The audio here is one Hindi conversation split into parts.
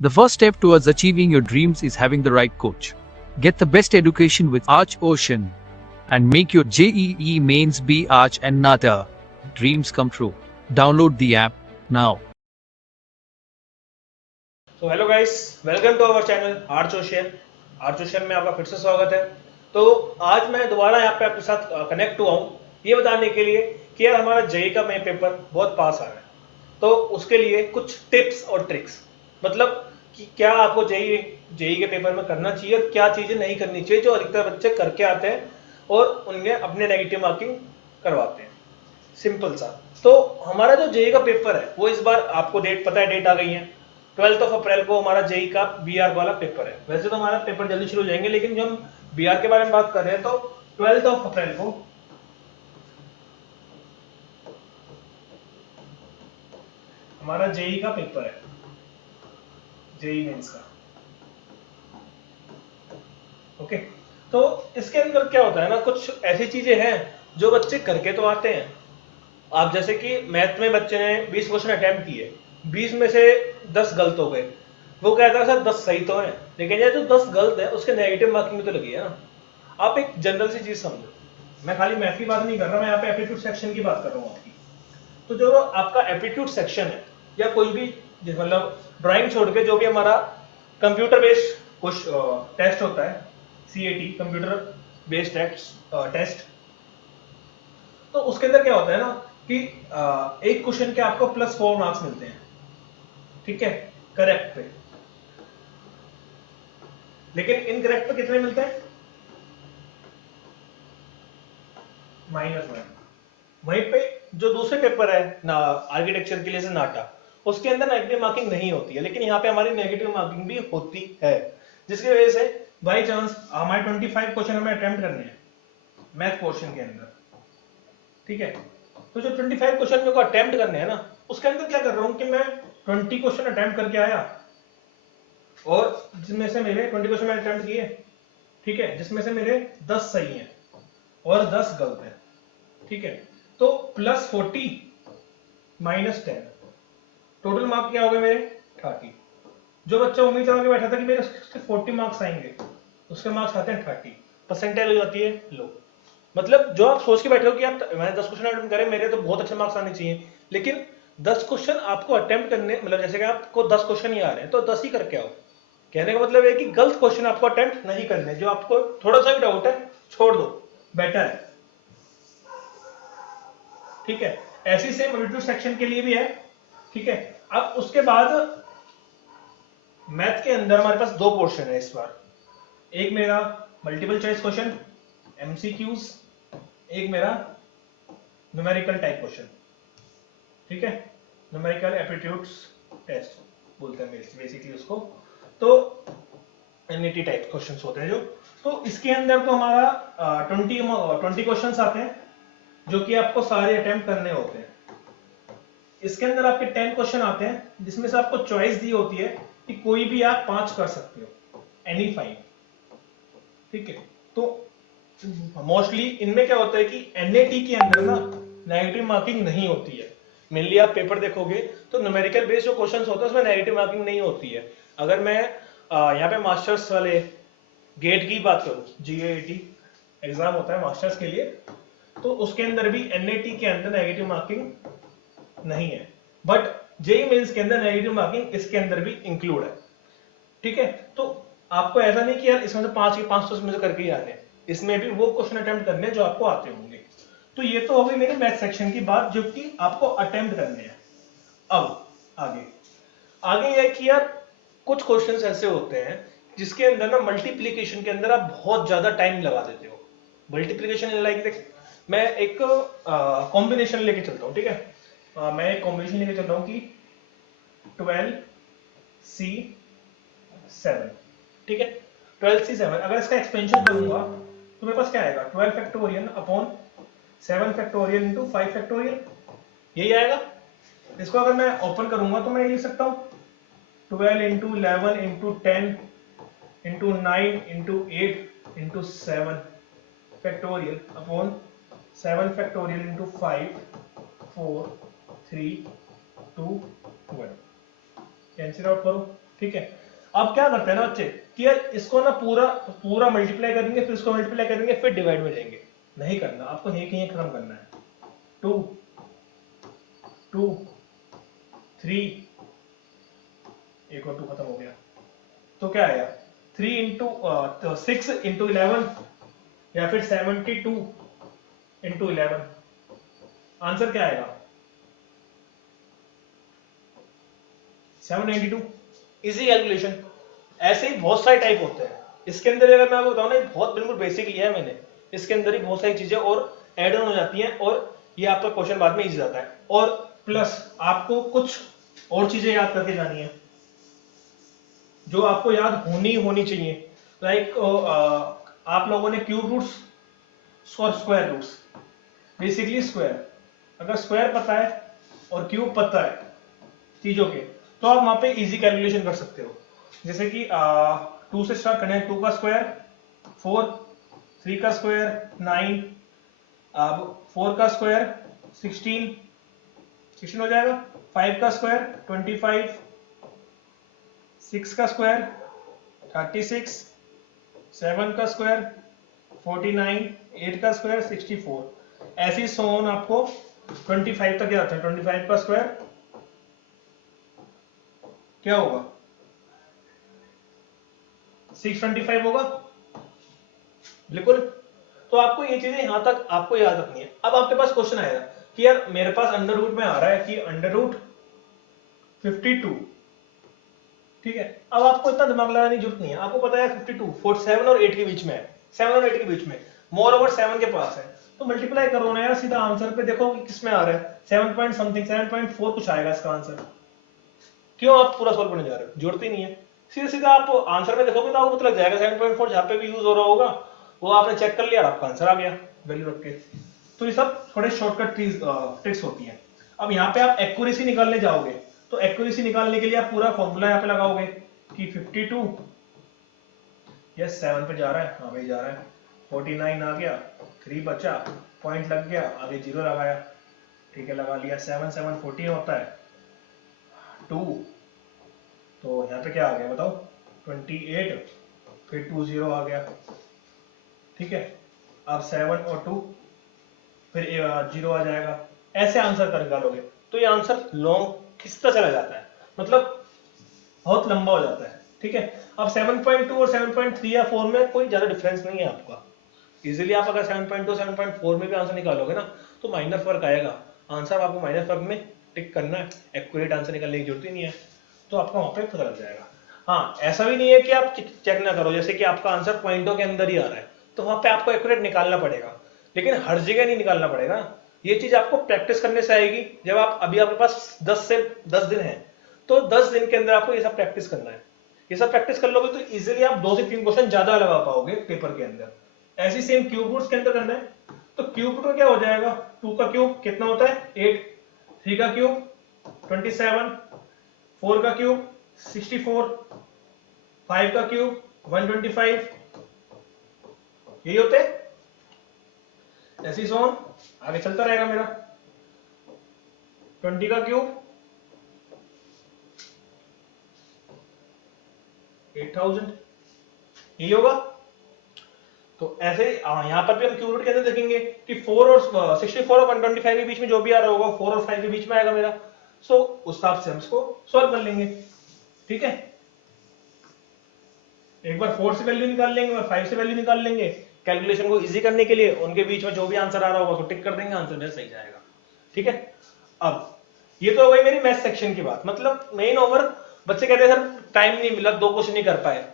The first step towards achieving your dreams is having the right coach. Get the best education with Arch Ocean and make your JEE mains be Arch and Nata. Dreams come true. Download the app now. तो hello guys, welcome to our channel Arch Ocean. Arch Ocean में आपका फिर से स्वागत है। तो आज मैं दोबारा यहाँ पे आपके साथ कनेक्ट हुआ हूँ ये बताने के लिए कि यार हमारा जेई का मेन पेपर बहुत पास आ रहा है। तो उसके लिए कुछ टिप्स और ट्रिक्स, मतलब कि क्या आपको जेई जेई के पेपर में करना चाहिए और क्या चीज़ें नहीं करनी चाहिए जो अधिकतर बच्चे करके आते हैं और उनके अपने नेगेटिव मार्किंग करवाते हैं। सिंपल सा। तो हमारा जो जेई का पेपर है वो इस बार आपको डेट पता है, डेट आ गई है 12 अप्रैल को हमारा जेई का बीआर वाला पेपर है। वैसे तो हमारा पेपर जल्दी शुरू हो जाएंगे, लेकिन जो हम बीआर के बारे में बात कर रहे हैं तो 12 अप्रैल को हमारा जेई का पेपर है, जेई मेंस का। ओके, तो इसके अंदर क्या होता है ना, कुछ ऐसी चीजें हैं जो बच्चे करके तो आते हैं। आप जैसे कि मैथ में बच्चे ने 20 क्वेश्चन अटेम्प्ट किए, 20 में से 10 गलत हो गए। वो कहता है सर 10 सही तो है, लेकिन ये जो 10 गलत है उसके नेगेटिव मार्किंग तो लगी है ना। आप एक जनरल सी चीज समझो, मैं खाली मैथ की बात नहीं कर रहा, मैं यहाँ पे एप्टीट्यूड सेक्शन की बात कर रहा हूँ आपकी। तो जो आपका एप्टीट्यूड सेक्शन है या कोई भी मतलब ड्राइंग छोड़ के जो भी हमारा कंप्यूटर बेस्ड कुछ टेस्ट होता है, सीएटी कंप्यूटर बेस्ड टेस्ट, तो उसके अंदर क्या होता है ना कि एक क्वेश्चन के आपको +4 मार्क्स मिलते हैं, ठीक है, करेक्ट पे। लेकिन इनकरेक्ट पे कितने मिलते हैं? -1। वहीं पे जो दूसरे पेपर है ना, आर्किटेक्चर के लिए से नाटा, उसके अंदर नेगेटिव मार्किंग नहीं होती है, लेकिन यहाँ पे हमारी नेगेटिव मार्किंग भी होती है, जिसकी वजह से बाई चांस हमारे 25 क्वेश्चन हमें अटेम्प्ट करने हैं मैथ पोर्शन के अंदर, ठीक है। तो जो 25 क्वेश्चन मेरे को अटेम्प्ट करने हैं ना, उसके अंदर क्या कर रहा हूँ कि मैं 20 क्वेश्चन अटेम्प्ट करके आया और जिसमें से मेरे 20 क्वेश्चन मैंने अटेम्प्ट किए, ठीक है, जिसमें से मेरे 10 सही हैं और 10 गलत हैं, ठीक है। तो +40 -10, टोटल मार्क क्या हो गए मेरे 30। जो बच्चा उम्मीद लगा के बैठा था कि मेरे 40 मार्क्स आएंगे, उसके मार्क्स आते हैं 30, परसेंटेज हो जाती है लो। मतलब जो आप सोच के बैठे हो कि आप मैंने 10 क्वेश्चन अटेम्प्ट करे, मेरे तो बहुत अच्छे मार्क्स आने चाहिए, लेकिन 10 क्वेश्चन आपको अटेम्प्ट करने, मतलब जैसे कि आपको 10 क्वेश्चन ही आ रहे हैं तो 10 ही करके आओ। कहने का मतलब है कि गलत क्वेश्चन आपको अटेम्प्ट नहीं करने, जो आपको थोड़ा सा भी डाउट है छोड़ दो, बेटर है, ठीक है। ऐसी सेम एप्टीट्यूड सेक्शन के लिए भी है, ठीक है। अब उसके बाद मैथ के अंदर हमारे पास दो पोर्शन है इस बार, एक मेरा मल्टीपल चॉइस क्वेश्चन एमसीक्यूज, एक मेरा न्यूमेरिकल टाइप क्वेश्चन, ठीक है, न्यूमेरिकल एप्टीट्यूड्स टेस्ट बोलते हैं बेसिकली उसको। तो एनईटी टाइप क्वेश्चंस होते हैं जो, तो इसके अंदर तो हमारा 20 क्वेश्चंस आते हैं जो कि आपको सारे अटेम्प्ट करने होते हैं। इसके अंदर आपके 10 क्वेश्चन आते हैं जिसमें से आपको चॉइस दी होती है कि कोई भी आप 5 कर सकते हो, एनी 5, ठीक है। तो मोस्टली इनमें क्या होता है कि एनएटी के अंदर ना नेगेटिव मार्किंग नहीं होती है। मेनली आप पेपर देखोगे तो न्यूमेरिकल बेस्ड जो क्वेश्चंस होते हैं उसमें नेगेटिव मार्किंग नहीं होती है। अगर मैं यहाँ पे मास्टर्स वाले गेट की बात करूँ, जीएटी एग्जाम होता है मास्टर्स के लिए, तो उसके अंदर भी एनएटी के अंदर नेगेटिव मार्किंग नहीं है, बट जेई मेंस के अंदर नेगेटिव मार्किंग इसके अंदर भी इंक्लूड है, ठीक है। तो आपको ऐसा नहीं कि यार इसमें से 5 के 5 तो इसमें से करके ही आने, इसमें भी वो क्वेश्चन अटेम्प्ट करने जो आपको आते होंगे। तो ये तो हो गई मेरे मैथ सेक्शन की बात जो कि आपको अटेम्प्ट करने हैं। अब आगे आगे यह कि यार कुछ क्वेश्चंस ऐसे होते हैं जिसके अंदर ना मल्टीप्लीकेशन के अंदर आप बहुत ज्यादा टाइम लगा देते हो। मल्टीप्लीकेशन लाइक मैं एक कॉम्बिनेशन लेके चलता हूँ, ठीक है। मैं एक कॉम्बिनेशन लेके चल रहा हूँ कि 12C7, ठीक है। 12C7 अगर इसका एक्सपेंशन करूंगा तो मेरे पास क्या आएगा, 12 factorial upon 7 factorial into 5 factorial, यही आएगा। इसको अगर मैं ओपन करूंगा तो मैं लिख सकता हूँ 12 into 11 into 10 into 9 into 8 into 7 factorial upon 7 factorial into 5 4 3 2 1, cancel out करो, ठीक है। अब क्या करते हैं ना बच्चे कि यार इसको ना पूरा पूरा मल्टीप्लाई करेंगे, फिर इसको मल्टीप्लाई करेंगे, फिर डिवाइड में लेंगे। नहीं करना, आपको एक ही खत्म करना है। 2 2 3, एक और 2 खत्म हो गया, तो क्या आया 3 इंटू 6 इंटू 11 या फिर 72 इंटू 11। आंसर क्या आएगा 792। Easy calculation. ऐसे ही बहुत सारे टाइप होते हैं इसके अंदर। अगर मैं आपको बताऊं ना, बहुत बिल्कुल बेसिक लिया है मैंने, इसके अंदर ही बहुत सारी चीजें और ऐड ऑन हो जाती हैं और ये आपका क्वेश्चन बाद में इजी जाता है। और प्लस आपको कुछ और चीजें याद करके जानी है जो आपको याद होनी होनी चाहिए। लाइक आप लोगों ने क्यूब रूट्स और स्क्वायर रूट्स, बेसिकली स्क्वायर, अगर स्क्वायर पता है और क्यूब पता है चीजों के, तो आप वहां पे इजी कैलकुलेशन कर सकते हो। जैसे कि 2 से स्टार्ट करें, 2 का स्क्वायर 4, 3 का स्क्वायर 9, अब 4 का स्क्वायर 16 हो जाएगा, 5 का स्क्वायर 25, 6 का स्क्वायर 36, 7 का स्क्वायर 49, 8 का स्क्वायर 64। ऐसी सोन आपको 25 तक याद है। 25 का स्क्वायर क्या होगा 625 होगा, बिल्कुल। तो आपको ये चीजें यहां तक आपको याद रखनी है। अब आपके पास क्वेश्चन आएगा कि यार मेरे पास अंडर रूट में आ रहा है कि अंडर रूट 52, ठीक है। अब आपको इतना दिमाग लगाने की जरूरत नहीं है, आपको पता है 52 7 और 8 के बीच में है, 7 और 8 के बीच में, मोर ओवर 7 के पास है, तो मल्टीप्लाई करो ना यार सीधा आंसर पे, देखो कि किस में आ रहा है 7 पॉइंट समथिंग, 7.4 कुछ आएगा इसका आंसर। क्यों आप पूरा सॉल्व करने जा रहे हो, जरूरत ही नहीं है। सीधा सीधा आप आंसर में देखोगे तो आपको पता लग जाएगा 7.4 जहां पे भी यूज हो रहा होगा वो आपने चेक कर लिया और आपका आंसर आ गया वैल्यू रख के। तो ये सब थोड़े शॉर्टकट ट्रिक्स होती हैं। अब यहाँ पे आप एक्यूरेसी निकालने जाओगे तो एक्यूरेसी निकालने के लिए आप पूरा फॉर्मूला यहाँ पे लगाओगे कि 52, यस 7 पे जा रहा है, हाँ भाई जा रहा है, 49 आ गया, 3 बचा, पॉइंट लग गया, आगे 0 लगाया, ठीक है लगा लिया, 7 7 14 होता है, 2, तो यहाँ पे क्या आ गया बताओ 28, फिर 2 0 आ गया, ठीक है। अब 7 और 2 फिर 0 आ जाएगा। ऐसे आंसर कर निकालोगे तो ये आंसर लॉन्ग खिंचता चला जाता है, मतलब बहुत लंबा हो जाता है, ठीक है। अब 7.2 और 7.3 या 4 में कोई ज्यादा डिफरेंस नहीं है आपका। इजीली आप अगर 7.2 7.4 में भी आंसर निकालोगे ना तो माइनर फर्क आएगा। आंसर आपको माइनर फर्क में टिक करना है, एक्यूरेट आंसर निकालने की जरूरत ही नहीं है, तो आपका वहां पे पता लग जाएगा। हाँ ऐसा भी नहीं है कि आप चेक ना करो, जैसे कि आपका आंसर पॉइंटों के अंदर ही आ रहा है तो वहां पे आपको एक्यूरेट निकालना पड़ेगा, लेकिन हर जगह नहीं निकालना पड़ेगा। ये चीज आपको प्रैक्टिस करने से आएगी। जब आप अभी आपके पास 10 दिन है तो 10 दिन के अंदर आपको ये सब प्रैक्टिस करना है। ये सब प्रैक्टिस कर लोगे तो इजीली आप 2 से 3 क्वेश्चन ज्यादा लगा पाओगे पेपर के अंदर। ऐसी सेम क्यूब रूट्स के अंदर करना है, तो क्यूब रूट क्या हो जाएगा, 2 का क्यूब कितना होता है 8, 3 का क्यूब 27, 4 का क्यूब 64, 5 का क्यूब 125, यही होते हैं। ऐसी सोन आगे चलता रहेगा मेरा, 20 का क्यूब 8000, यही होगा। तो ऐसे यहाँ पर भी हम क्यूब रूट के अंदर देखेंगे कि 4 और 64 और 125 के बीच में जो भी आ रहा होगा 4 और 5 के बीच में आएगा मेरा, सो उस हिसाब से हम इसको सॉल्व कर लेंगे, ठीक है। एक बार 4 से वैल्यू निकाल लेंगे, और 5 से वैल्यू निकाल लेंगे, कैलकुलेशन को इजी करने के लिए उनके बीच में जो भी आंसर आ रहा होगा तो टिक कर देंगे, आंसर मेरा सही जाएगा, ठीक है। अब ये तो हो गई मेरी मैथ सेक्शन की बात, मतलब मेन ओवर। बच्चे कहते हैं सर टाइम नहीं मिला, 2 क्वेश्चन नहीं कर पाए।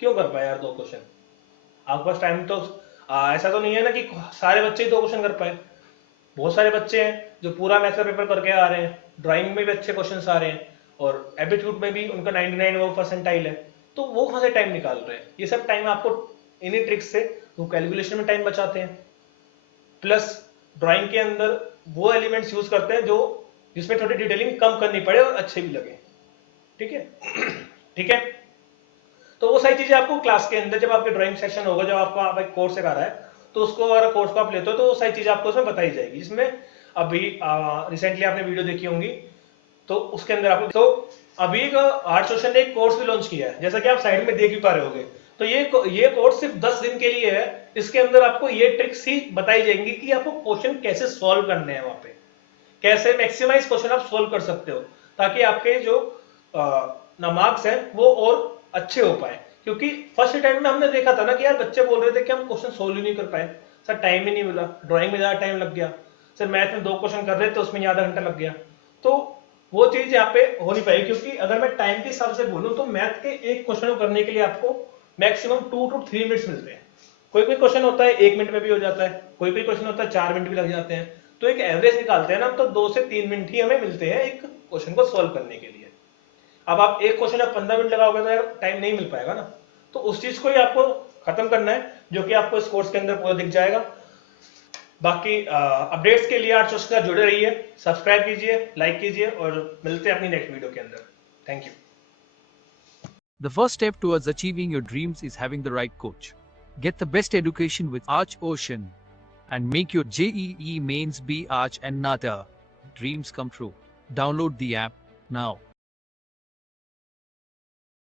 क्यों कर पाए यार 2 क्वेश्चन, आपके पास टाइम तो ऐसा तो नहीं है ना कि सारे बच्चे ही 2 क्वेश्चन कर पाए। बहुत सारे बच्चे हैं जो पूरा मैथ्स का पेपर करके आ रहे हैं, ड्राइंग में भी अच्छे क्वेश्चंस आ रहे हैं और एप्टीट्यूड में भी उनका 99 परसेंटाइल है, तो वो कहाँ से टाइम निकाल रहे हैं। ये सब टाइम आपको इन्हीं ट्रिक्स से वो कैलकुलेशन में टाइम बचाते हैं, प्लस ड्राइंग के अंदर वो एलिमेंट्स यूज करते हैं जो जिसमें थोड़ी डिटेलिंग कम करनी पड़े और अच्छे भी लगे, ठीक है। ठीक है, तो वो सारी चीजें आपको क्लास के अंदर जब आपके ड्राइंग सेक्शन होगा, जब आपको आप एक कोर्स सिखा रहा है तो उसको अगर कोर्स को आप लेते हो तो वो सारी चीजें आपको उसमें बताई जाएगी, जिसमें अभी रिसेंटली आपने वीडियो देखी होंगी तो उसके अंदर आपको तो अभी आर्ट्स ओशन ने एक कोर्स भी लॉन्च किया है, जैसा कि आप साइड में देख भी पा रहे होगे। तो ये कोर्स सिर्फ 10 दिन के लिए है। इसके अंदर आपको ये ट्रिक्स ही बताई जाएंगी कि आपको क्वेश्चन कैसे सॉल्व करने हैं, वहां पे कैसे मैक्सिमाइज क्वेश्चन आप सोल्व कर सकते हो, ताकि आपके जो मार्क्स हैं वो और अच्छे हो पाए। क्योंकि फर्स्ट अटेम्प्ट में हमने देखा था ना कि यार बच्चे बोल रहे थे कि हम क्वेश्चन सोल्व ही नहीं कर पाए सर, टाइम ही नहीं मिला, ड्राइंग में ज्यादा टाइम लग गया सर, मैथ में 2 क्वेश्चन कर रहे थे उसमें आधा घंटा लग गया। तो वो चीज यहाँ पे हो नहीं पाई, क्योंकि अगर मैं टाइम के हिसाब से बोलूं तो मैथ के एक क्वेश्चन को करने के लिए आपको मैक्सिमम 2 to 3 मिनट्स मिलते हैं। कोई कोई क्वेश्चन होता है 1 मिनट में भी हो जाता है, कोई कोई क्वेश्चन होता है 4 मिनट भी लग जाते हैं। तो एक एवरेज निकालते हैं ना, तो 2 से 3 मिनट ही हमें मिलते हैं एक क्वेश्चन को सॉल्व करने के लिए। अब आप एक क्वेश्चन आप 15 मिनट लगाओगे तो यार टाइम नहीं मिल पाएगा ना। तो उस चीज को ही आपको खत्म करना है, जो कि आपको इस कोर्स के अंदर पूरा दिख जाएगा। बाकी अपडेट्स के लिए आर्ट्स का जुड़े रहिए, सब्सक्राइब कीजिए, लाइक कीजिए, और मिलते हैं अपनी नेक्स्ट वीडियो के अंदर। Thank you. The first step towards achieving your dreams is having the right coach. Get the best education with Arch Ocean and make your JEE Mains be Arch and NATA. Dreams come true. Download the app now.